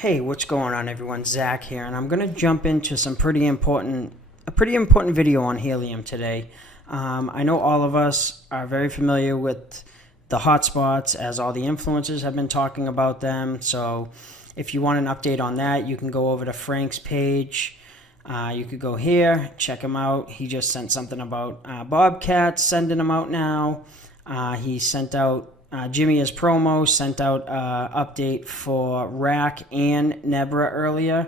Hey, what's going on, everyone? Zach here, and I'm going to jump into a pretty important video on helium today. I know all of us are very familiar with the hotspots, as all the influencers have been talking about them. So if you want an update on that, you can go over to Frank's page. You could go here, check him out. He just sent something about Bobcats, sending them out now. He sent out Jimmy as promo, sent out an update for Rack and Nebra earlier.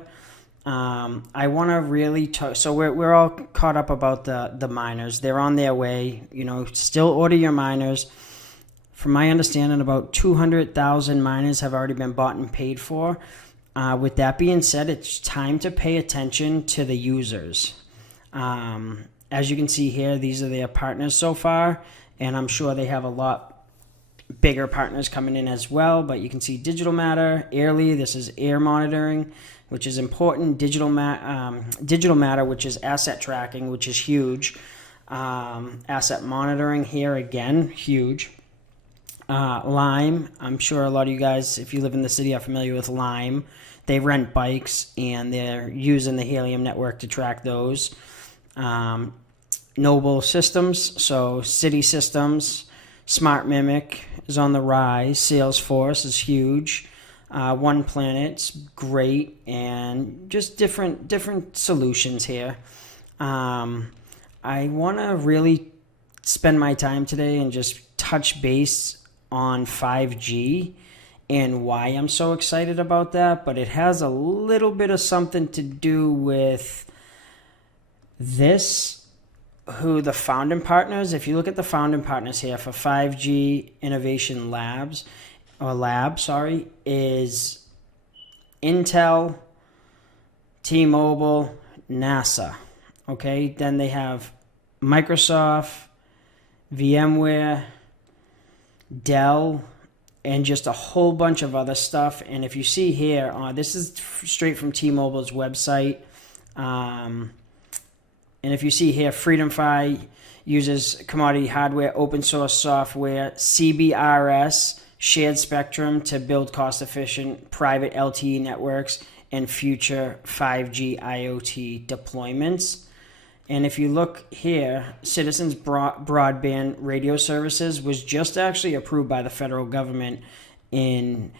I want to really so we're all caught up about the miners. They're on their way. Still order your miners. From my understanding, about 200,000 miners have already been bought and paid for. With that being said, it's time to pay attention to the users. As you can see here, these are their partners so far, and I'm sure they have a lot bigger partners coming in as well. But you can see Digital Matter, Airly, this is air monitoring, which is important. Digital Matter, which is asset tracking, which is huge. Asset monitoring here again, huge. Lime, I'm sure a lot of you guys, if you live in the city, are familiar with Lime. They rent bikes and they're using the Helium network to track those. Noble Systems, so city systems. Smart Mimic is on the rise. Salesforce is huge. One Planet's great, and just different solutions here. I want to really spend my time today and just touch base on 5G and why I'm so excited about that, but it has a little bit of something to do with this, who the founding partners, if you look at the founding partners here for 5G Innovation Lab, is Intel, T-Mobile, NASA. Okay, then they have Microsoft, VMware, Dell, and just a whole bunch of other stuff. And if you see here, this is straight from T-Mobile's website. And if you see here, FreedomFi uses commodity hardware, open source software, CBRS, shared spectrum to build cost-efficient private LTE networks and future 5G IoT deployments. And if you look here, Citizens Broadband Radio Services was just actually approved by the federal government in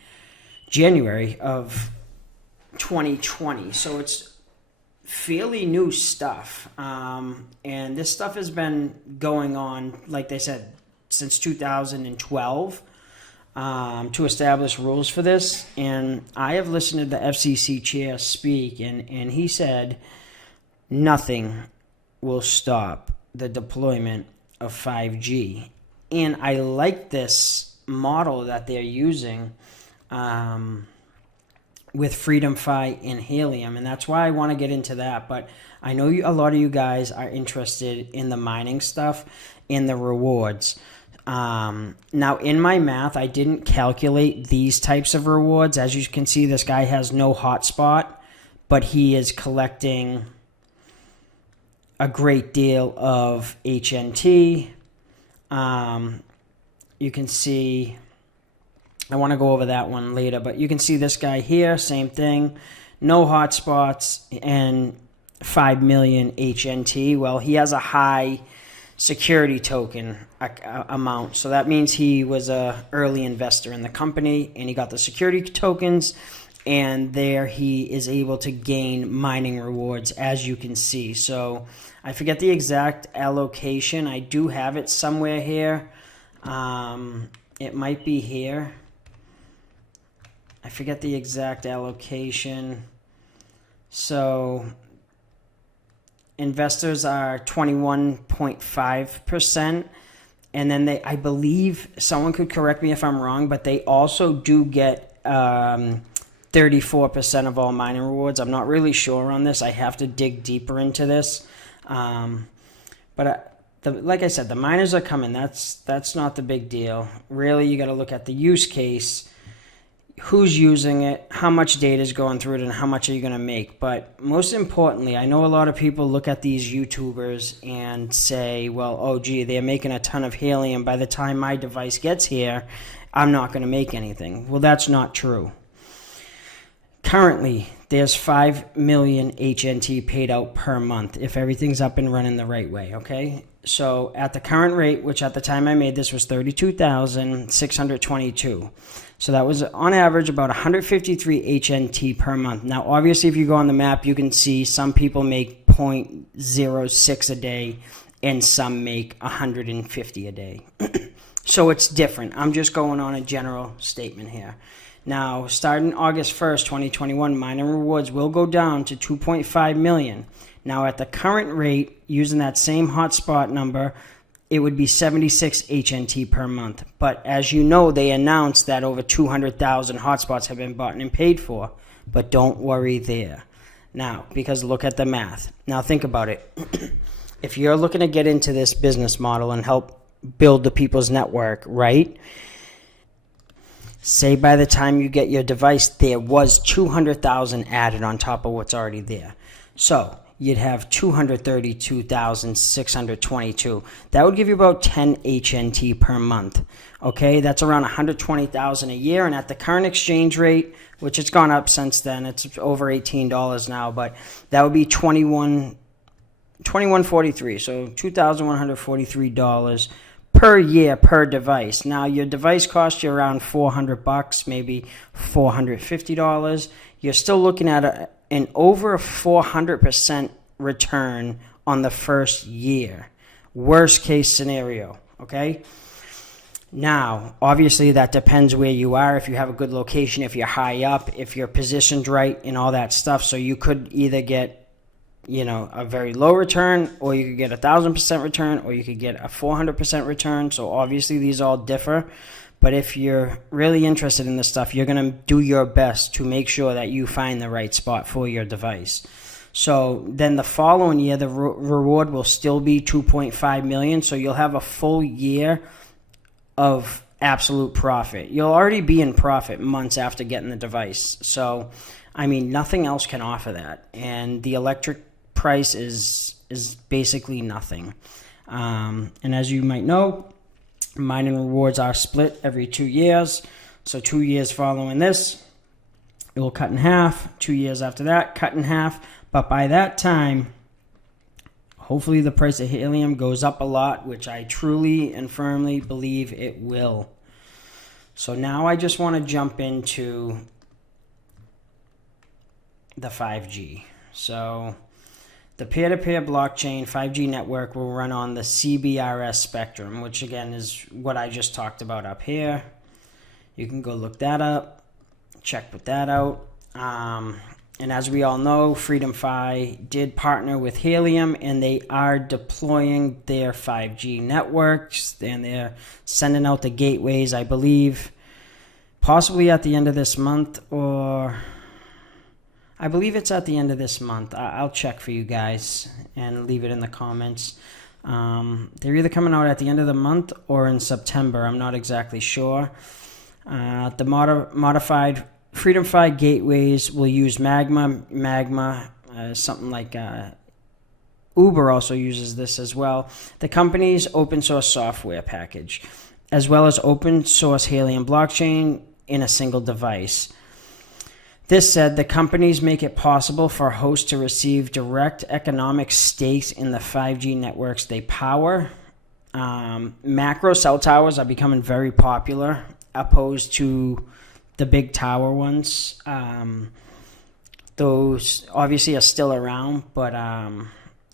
January of 2020. So it's fairly new stuff. And this stuff has been going on, like they said, since 2012 to establish rules for this. And I have listened to the FCC chair speak, and he said nothing will stop the deployment of 5G. And I like this model that they're using with FreedomFi and Helium, and that's why I want to get into that. But I know a lot of you guys are interested in the mining stuff, in the rewards. Now, in my math, I didn't calculate these types of rewards. As you can see, this guy has no hotspot, but he is collecting a great deal of HNT. You can see, I want to go over that one later, but you can see this guy here, same thing, no hotspots and 5 million HNT. Well, he has a high security token amount, so that means he was a early investor in the company and he got the security tokens, and there he is able to gain mining rewards, as you can see. So I forget the exact allocation. I do have it somewhere here. It might be here. I forget the exact allocation. So investors are 21.5%. And then I believe, someone could correct me if I'm wrong, but they also do get 34% of all mining rewards. I'm not really sure on this. I have to dig deeper into this. But like I said, the miners are coming. That's not the big deal. Really, you got to look at the use case, who's using it, how much data is going through it, and how much are you going to make. But most importantly, I know a lot of people look at these YouTubers and say, well, oh, gee, they're making a ton of helium. By the time my device gets here, I'm not going to make anything. Well, that's not true. currently, there's 5 million HNT paid out per month if everything's up and running the right way, okay? So at the current rate, which at the time I made this was 32,622. So that was on average about 153 HNT per month. Now, obviously, if you go on the map, you can see some people make 0.06 a day and some make 150 a day. So it's different. I'm just going on a general statement here. Now, starting August 1st, 2021, mining rewards will go down to 2.5 million. Now, at the current rate, using that same hotspot number, it would be 76 HNT per month. But as you know, they announced that over 200,000 hotspots have been bought and paid for. But don't worry there. Now, because look at the math. Now, think about it. If you're looking to get into this business model and help build the people's network, right? Say by the time you get your device, there was 200,000 added on top of what's already there. So you'd have 232,622. That would give you about 10 HNT per month. Okay, that's around 120,000 a year. And at the current exchange rate, which it's gone up since then, it's over $18 now, but that would be $21.43. So $2,143 per year per device. Now your device costs you around $400, maybe $450. You're still looking at an over 400% return on the first year. Worst case scenario, okay? Now, obviously that depends where you are, if you have a good location, if you're high up, if you're positioned right and all that stuff. So you could either get a very low return, or you could get 1,000% return, or you could get a 400% return. So obviously these all differ. But if you're really interested in this stuff, you're going to do your best to make sure that you find the right spot for your device. So then the following year, the reward will still be 2.5 million. So you'll have a full year of absolute profit. You'll already be in profit months after getting the device. So, I mean, nothing else can offer that. And the electric price is basically nothing. And as you might know, mining rewards are split every 2 years. So 2 years following this, it will cut in half. 2 years after that, cut in half. But by that time, hopefully the price of helium goes up a lot, which I truly and firmly believe it will. So now I just want to jump into the 5G. So the peer-to-peer blockchain 5G network will run on the CBRS spectrum, which again is what I just talked about up here. You can go look that up, check with that out. And as we all know, Freedom Fi did partner with Helium, and they are deploying their 5G networks, and they're sending out the gateways, I believe, possibly at the end of this month, or I believe it's at the end of this month. I'll check for you guys and leave it in the comments. They're either coming out at the end of the month or in September. I'm not exactly sure. The modified Freedom Fi gateways will use Magma, something like Uber also uses this as well. The company's open source software package, as well as open source Helium blockchain in a single device. This said, the companies make it possible for hosts to receive direct economic stakes in the 5G networks they power. Macro cell towers are becoming very popular, opposed to the big tower ones. Those obviously are still around, but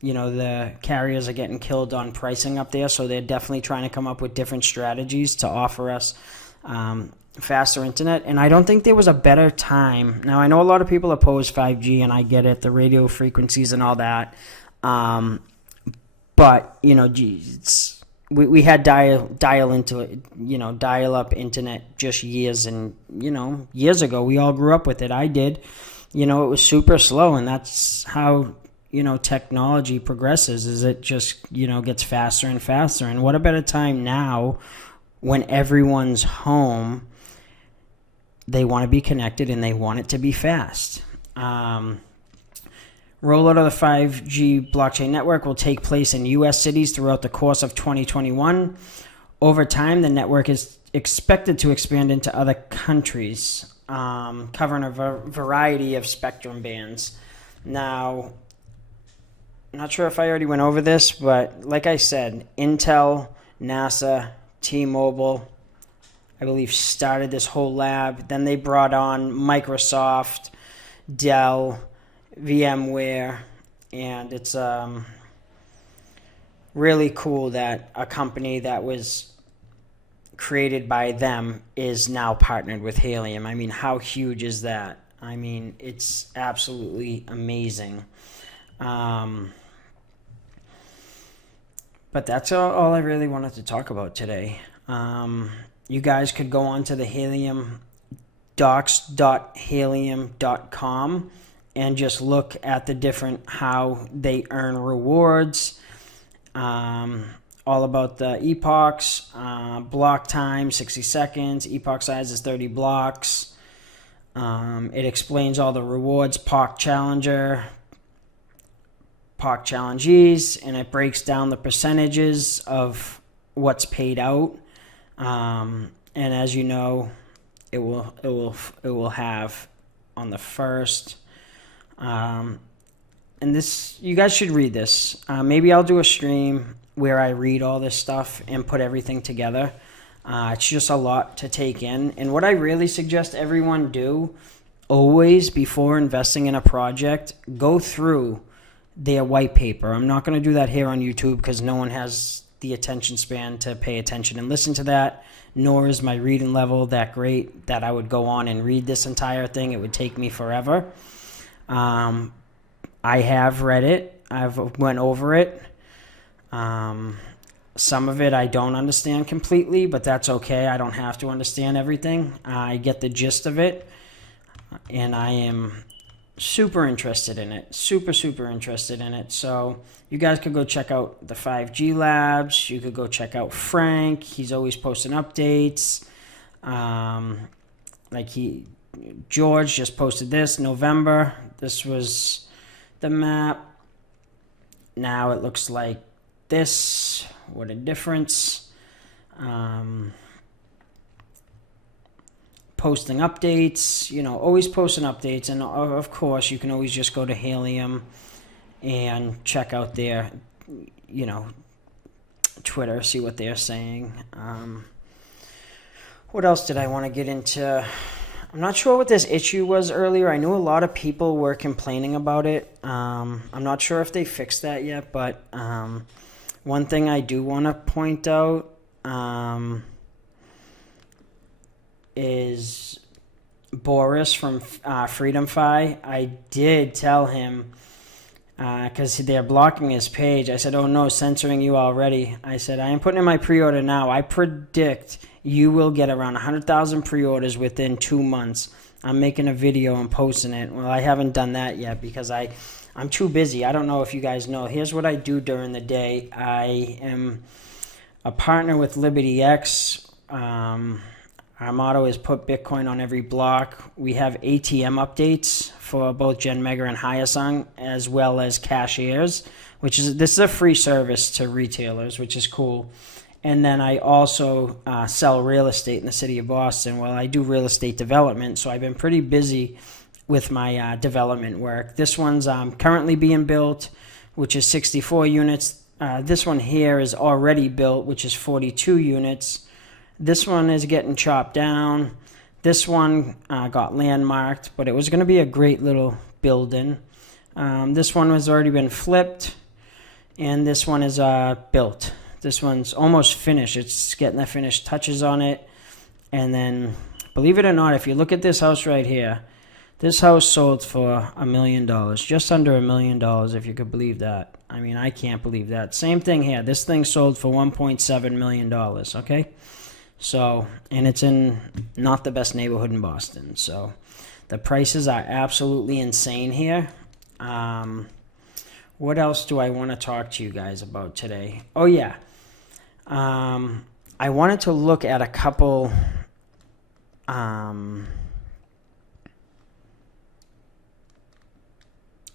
the carriers are getting killed on pricing up there, so they're definitely trying to come up with different strategies to offer us faster internet. And I don't think there was a better time. Now, I know a lot of people oppose 5G, and I get it, the radio frequencies and all that. But, we had dial into it, dial up internet just years ago. We all grew up with it. I did. It was super slow, and that's how, technology progresses, is it just, gets faster and faster. And what a better time now when everyone's home, they want to be connected and they want it to be fast. Rollout of the 5G blockchain network will take place in U.S. cities throughout the course of 2021. Over time, the network is expected to expand into other countries. covering a variety of spectrum bands. Now, I'm not sure if I already went over this, but like I said, Intel, NASA, T-Mobile, I believe, started this whole lab. Then they brought on Microsoft, Dell, VMware, and it's really cool that a company that was created by them is now partnered with Helium. I mean, how huge is that? I mean, it's absolutely amazing. But that's all I really wanted to talk about today. You guys could go on to the Helium docs.helium.com and just look at the different how they earn rewards, all about the epochs, block time 60 seconds, epoch size is 30 blocks. It explains all the rewards, POC Challenger, POC Challengees, and it breaks down the percentages of what's paid out. And as you know, it will have on the first. And this, you guys should read this. Maybe I'll do a stream where I read all this stuff and put everything together. It's just a lot to take in. And what I really suggest everyone do, always before investing in a project, go through their white paper. I'm not going to do that here on YouTube because no one has the attention span to pay attention and listen to that, nor is my reading level that great that I would go on and read this entire thing. It would take me forever. I have read it. I've went over it. Some of it I don't understand completely, but that's okay. I don't have to understand everything. I get the gist of it, and I am super interested in it. Super interested in it. So you guys could go check out the 5G Labs. You could go check out Frank. He's always posting updates. George just posted this November. This was the map. Now it looks like this. What a difference. Posting updates, always posting updates. And of course, you can always just go to Helium and check out their, Twitter, see what they're saying. What else did I want to get into? I'm not sure what this issue was earlier. I knew a lot of people were complaining about it. I'm not sure if they fixed that yet, but one thing I do want to point out is Boris from Freedom Fi. I did tell him, because they're blocking his page, I said, oh no, censoring you already. I said, I am putting in my pre-order now. I predict you will get around 100,000 pre-orders within 2 months. I'm making a video and posting it. Well, I haven't done that yet because I'm too busy. I don't know if you guys know. Here's what I do during the day. I am a partner with Liberty X. Our motto is put Bitcoin on every block. We have ATM updates for both Gen Mega and Hyosung, as well as cashiers, this is a free service to retailers, which is cool. And then I also sell real estate in the city of Boston. Well, I do real estate development, so I've been pretty busy with my development work. This one's currently being built, which is 64 units. This one here is already built, which is 42 units. This one is getting chopped down. This one got landmarked, but it was going to be a great little building. This one has already been flipped, and this one is built. This one's almost finished. It's getting the finished touches on it. And then, believe it or not, if you look at this house right here, this house sold for $1 million, just under $1 million, if you could believe that. I mean, I can't believe that. Same thing here. This thing sold for $1.7 million, okay? So, and it's in not the best neighborhood in Boston. So, the prices are absolutely insane here. What else do I want to talk to you guys about today? Oh, yeah. I wanted to look at a couple...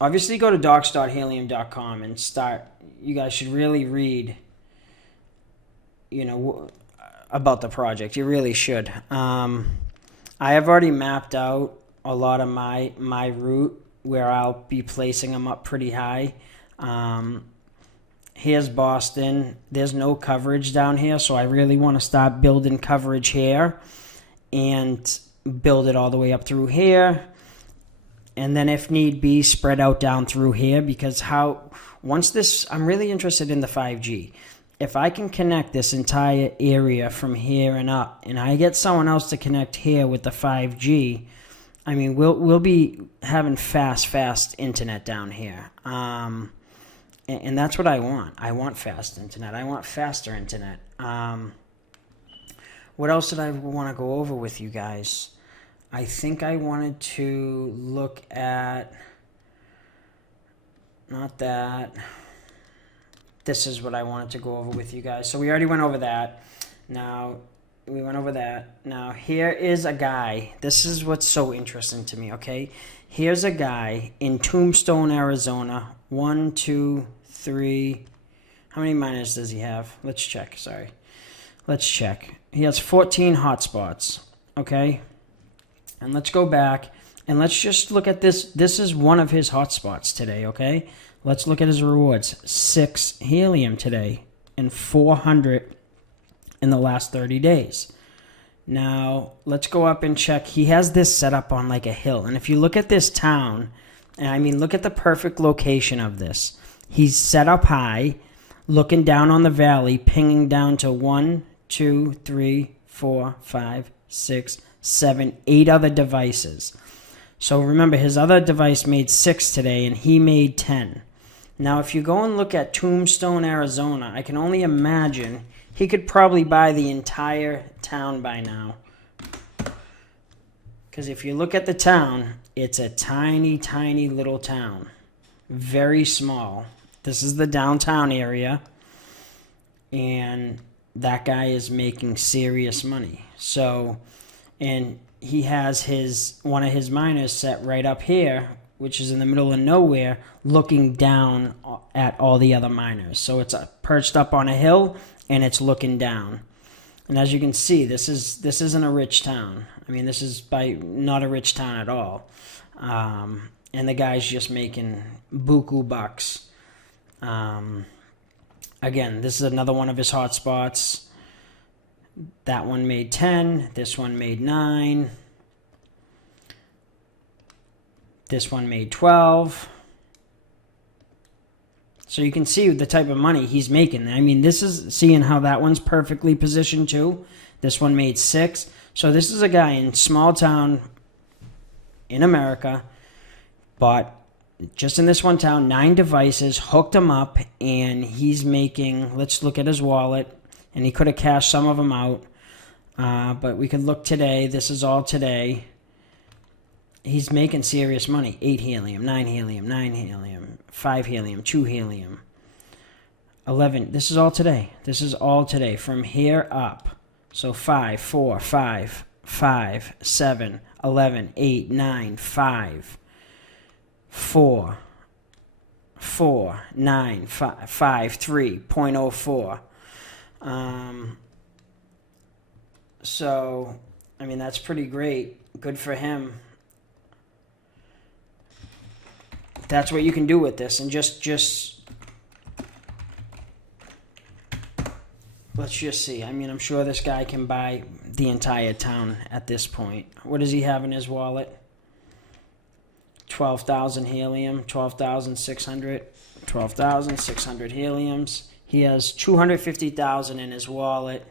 obviously, go to docs.helium.com and start. You guys should really read, about the project. You really should. I have already mapped out a lot of my route where I'll be placing them up pretty high. Here's Boston. There's no coverage down here, so I really want to start building coverage here and build it all the way up through here. And then if need be, spread out down through here, because once this, I'm really interested in the 5G. If I can connect this entire area from here and up, and I get someone else to connect here with the 5G, I mean, we'll be having fast internet down here. And that's what I want. I want fast internet. I want faster internet. What else did I want to go over with you guys? I think I wanted to look at, not that. This is what I wanted to go over with you guys. So we already went over that. Now, we went over that. Now, here is a guy. This is what's so interesting to me, okay? Here's a guy in Tombstone, Arizona. 1, 2, 3. How many miners does he have? Let's check, sorry. Let's check. He has 14 hotspots, okay? And let's go back and let's just look at this. This is one of his hotspots today, okay? Let's look at his rewards. 6 helium today and 400 in the last 30 days. Now, let's go up and check. He has this set up on like a hill. And if you look at this town, and I mean, look at the perfect location of this. He's set up high, looking down on the valley, pinging down to 1, 2, 3, 4, 5, 6, 7, 8 other devices. So remember, his other device made 6 today, and he made 10. Now, if you go and look at Tombstone, Arizona, I can only imagine he could probably buy the entire town by now. Because if you look at the town, it's a tiny, tiny little town. Very small. This is the downtown area. And that guy is making serious money. So, and he has one of his miners set right up here, which is in the middle of nowhere, looking down at all the other miners. So it's perched up on a hill, and it's looking down. And as you can see, this isn't a rich town. I mean, this is not a rich town at all. And the guy's just making buku bucks. Again, this is another one of his hotspots. That one made 10. This one made 9. This one made 12. So you can see the type of money he's making. I mean, this is seeing how that one's perfectly positioned too. This one made 6. So this is a guy in small town in America, bought just in this one town 9 devices, hooked them up, and he's making, let's look at his wallet, and he could have cashed some of them out, but we could look today. This is all today. He's making serious money. 8 helium, 9 helium, 9 helium, 5 helium, 2 helium, 11. This is all today. This is all today from here up. So 5, 4, 5, 5, 7, 11, 8, 9, 5, 4, 4, 9, 5, 5, 3.04. So, I mean, that's pretty great. Good for him. That's what you can do with this. And just let's just see. I mean, I'm sure this guy can buy the entire town at this point. What does he have in his wallet? 12,000 helium, 12,600, 12,600 heliums. He has 250,000 in his wallet.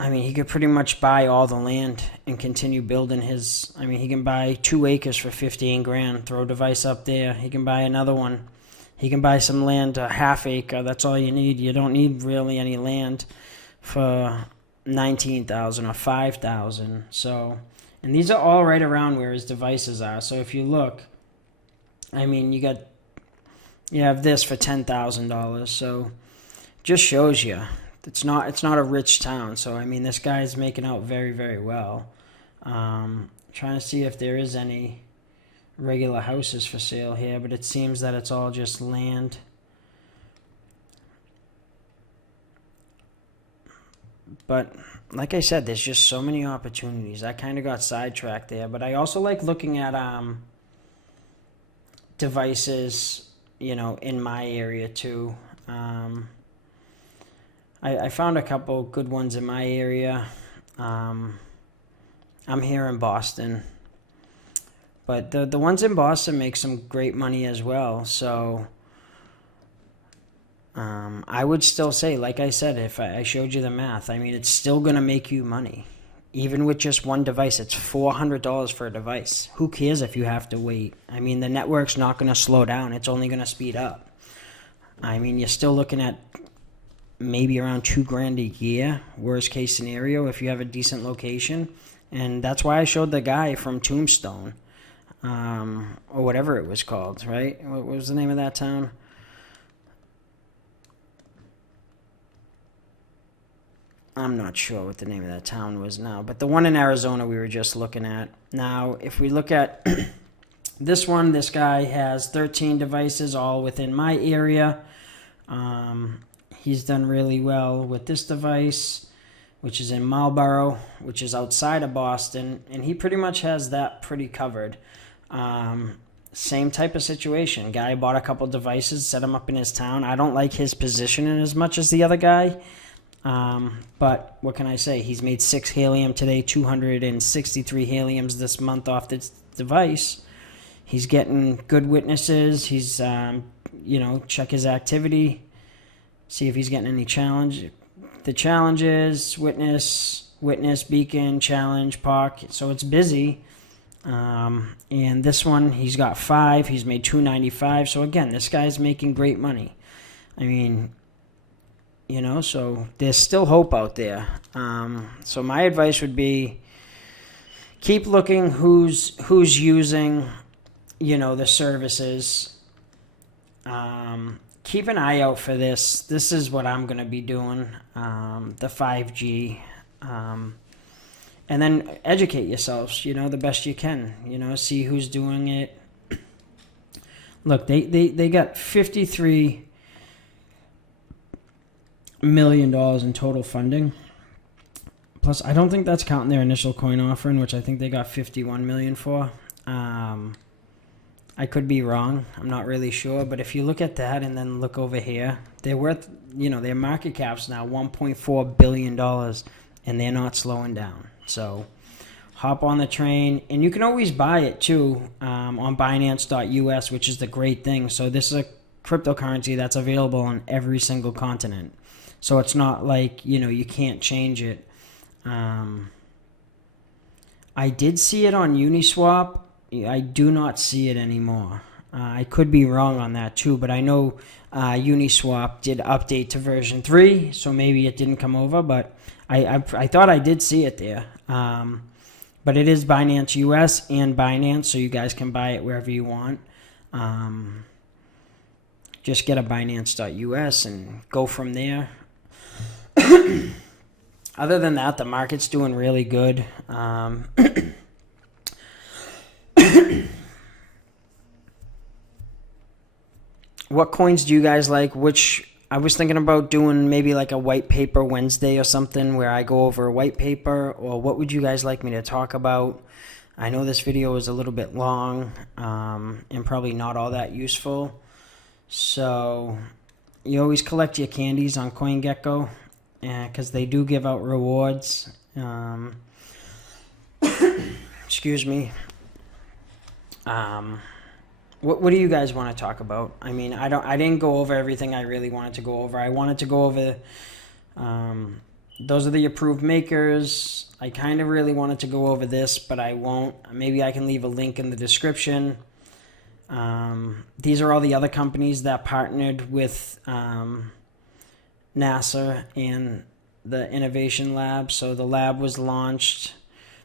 I mean, he could pretty much buy all the land and continue building his. I mean, he can buy 2 acres for 15 grand. Throw a device up there. He can buy another one. He can buy some land, a half acre. That's all you need. You don't need really any land for 19,000 or 5,000. So, and these are all right around where his devices are. So if you look, I mean, you have this for $10,000. So, just shows you. It's not a rich town, so I mean this guy's making out very, very well. Trying to see if there is any regular houses for sale here, but it seems that it's all just land. But like I said, there's just so many opportunities. I kind of got sidetracked there, but I also like looking at devices, in my area too. I found a couple good ones in my area. I'm here in Boston, but the ones in Boston make some great money as well. So I would still say, like I said, if I showed you the math, I mean, it's still going to make you money. Even with just one device, it's $400 for a device. Who cares if you have to wait? I mean, the network's not going to slow down. It's only going to speed up. I mean, you're still looking at maybe around $2,000 a year, worst case scenario, if you have a decent location. And that's why I showed the guy from Tombstone, or whatever it was called, right? What was the name of that town? I'm not sure what the name of that town was now, but the one in Arizona we were just looking at. Now, if we look at this one, this guy has 13 devices all within my area. He's done really well with this device, which is in Marlboro, which is outside of Boston, and he pretty much has that pretty covered. Same type of situation. Guy bought a couple devices, set them up in his town. I don't like his positioning as much as the other guy. But what can I say? He's made 6 helium today, 263 heliums this month off this device. He's getting good witnesses. He's, check his activity, see if he's getting any challenge. The challenges, witness, beacon, challenge, POC. So it's busy. And this one, he's got 5. He's made 295. So again, this guy's making great money. I mean, so there's still hope out there. So my advice would be keep looking who's using, the services. Keep an eye out for this. This is what I'm going to be doing, the 5G. And then educate yourselves, the best you can, see who's doing it. Look, they got $53 million in total funding. Plus, I don't think that's counting their initial coin offering, which I think they got 51 million for. I could be wrong. I'm not really sure. But if you look at that and then look over here, they're worth, their market cap's now $1.4 billion, and they're not slowing down. So hop on the train. And you can always buy it, too, on Binance.us, which is the great thing. So this is a cryptocurrency that's available on every single continent. So it's not like, you can't change it. I did see it on Uniswap. I do not see it anymore. I could be wrong on that too, but I know Uniswap did update to version 3, so maybe it didn't come over, but I thought I did see it there. But it is Binance US and Binance, so you guys can buy it wherever you want. Just get a Binance.us and go from there. Other than that, the market's doing really good. What coins do you guys like? I was thinking about doing maybe like a white paper Wednesday or something where I go over a white paper, or what would you guys like me to talk about? I know this video is a little bit long and probably not all that useful. So you always collect your candies on CoinGecko because they do give out rewards. Excuse me. What do you guys want to talk about? I mean, I didn't go over everything I really wanted to go over. I wanted to go over those are the approved makers. I kind of really wanted to go over this, but I won't. Maybe I can leave a link in the description. These are all the other companies that partnered with NASA and the Innovation Lab. So the lab was launched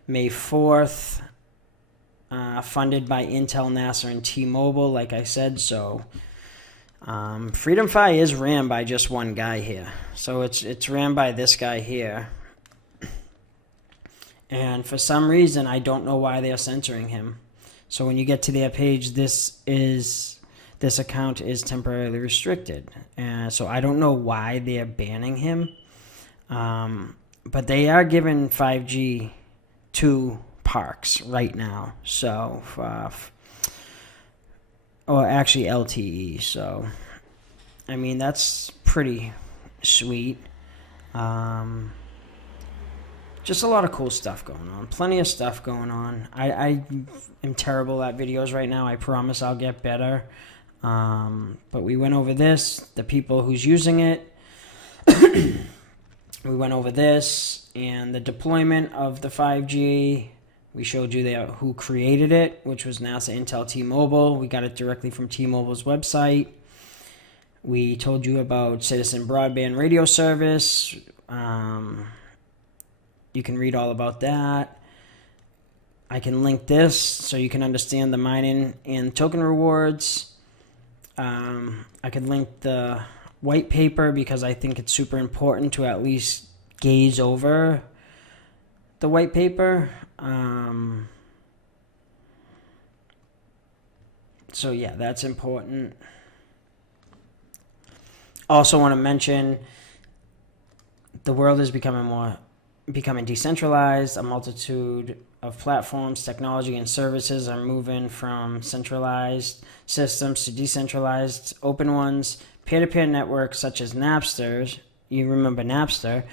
May 4th. Funded by Intel, NASA, and T-Mobile, like I said. So Freedom Fi is ran by just one guy here. So it's ran by this guy here. And for some reason, I don't know why they're censoring him. So when you get to their page, this account is temporarily restricted. And so I don't know why they're banning him. but they are giving 5G to parks right now. So, or actually LTE. So, I mean, that's pretty sweet. Just a lot of cool stuff going on. Plenty of stuff going on. I am terrible at videos right now. I promise I'll get better. But we went over this, the people who's using it. We went over this and the deployment of the 5G. We showed you who created it, which was NASA, Intel, T-Mobile. We got it directly from T-Mobile's website. We told you about Citizen Broadband Radio Service. You can read all about that. I can link this so you can understand the mining and token rewards. I could link the white paper because I think it's super important to at least gaze over the white paper. So yeah, that's important. Also want to mention the world is becoming decentralized. A multitude of platforms, technology, and services are moving from centralized systems to decentralized open ones. Peer-to-peer networks such as Napster, you remember Napster,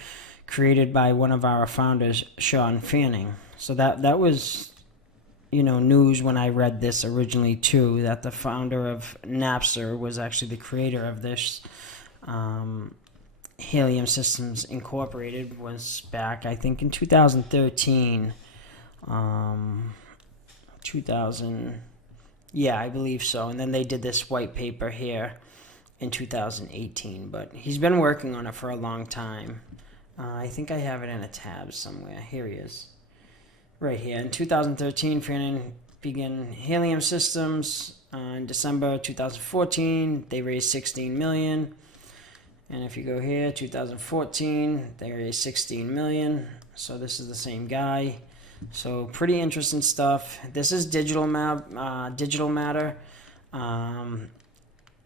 created by one of our founders, Sean Fanning. So that was, news when I read this originally too, that the founder of Napster was actually the creator of this. Helium Systems Incorporated was back, I think, in 2013. Yeah, I believe so. And then they did this white paper here in 2018. But he's been working on it for a long time. I think I have it in a tab somewhere. Here he is. Right here. In 2013, Fanning began Helium Systems. In December 2014, they raised $16 million. And if you go here, 2014, they raised $16 million. So this is the same guy. So pretty interesting stuff. This is Digital Matter.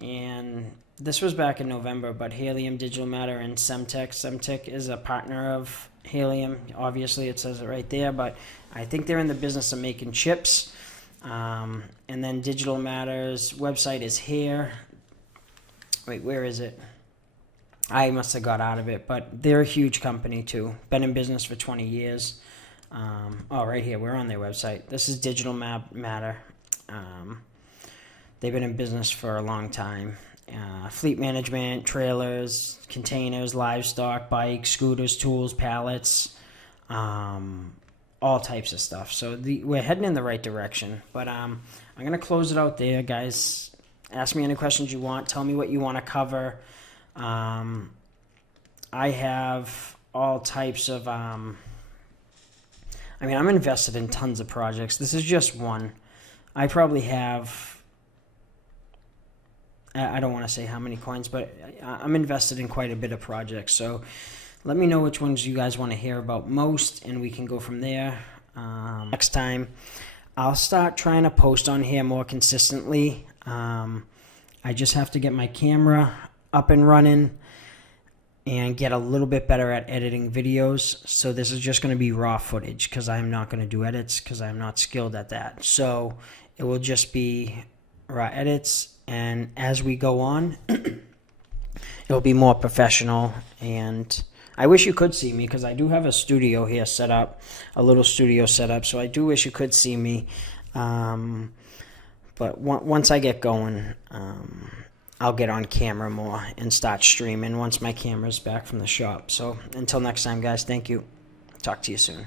And this was back in November, but Helium, Digital Matter, and Semtech. Semtech is a partner of Helium. Obviously, it says it right there, but I think they're in the business of making chips. And then Digital Matter's website is here. Wait, where is it? I must have got out of it, but they're a huge company too. Been in business for 20 years. Right here, we're on their website. This is Digital Matter. They've been in business for a long time. Fleet management, trailers, containers, livestock, bikes, scooters, tools, pallets, all types of stuff. So we're heading in the right direction. But I'm going to close it out there, guys. Ask me any questions you want. Tell me what you want to cover. I have all types of, I'm invested in tons of projects. This is just one. I probably have, I don't want to say how many coins, but I'm invested in quite a bit of projects. So let me know which ones you guys want to hear about most, and we can go from there. Next time, I'll start trying to post on here more consistently. I just have to get my camera up and running and get a little bit better at editing videos. So this is just going to be raw footage because I'm not going to do edits because I'm not skilled at that. So it will just be raw edits, and as we go on, it'll be more professional. And I wish you could see me because I do have a studio here set up, a little studio set up. So I do wish you could see me. But once I get going, I'll get on camera more and start streaming once my camera's back from the shop. So until next time, guys, thank you. Talk to you soon.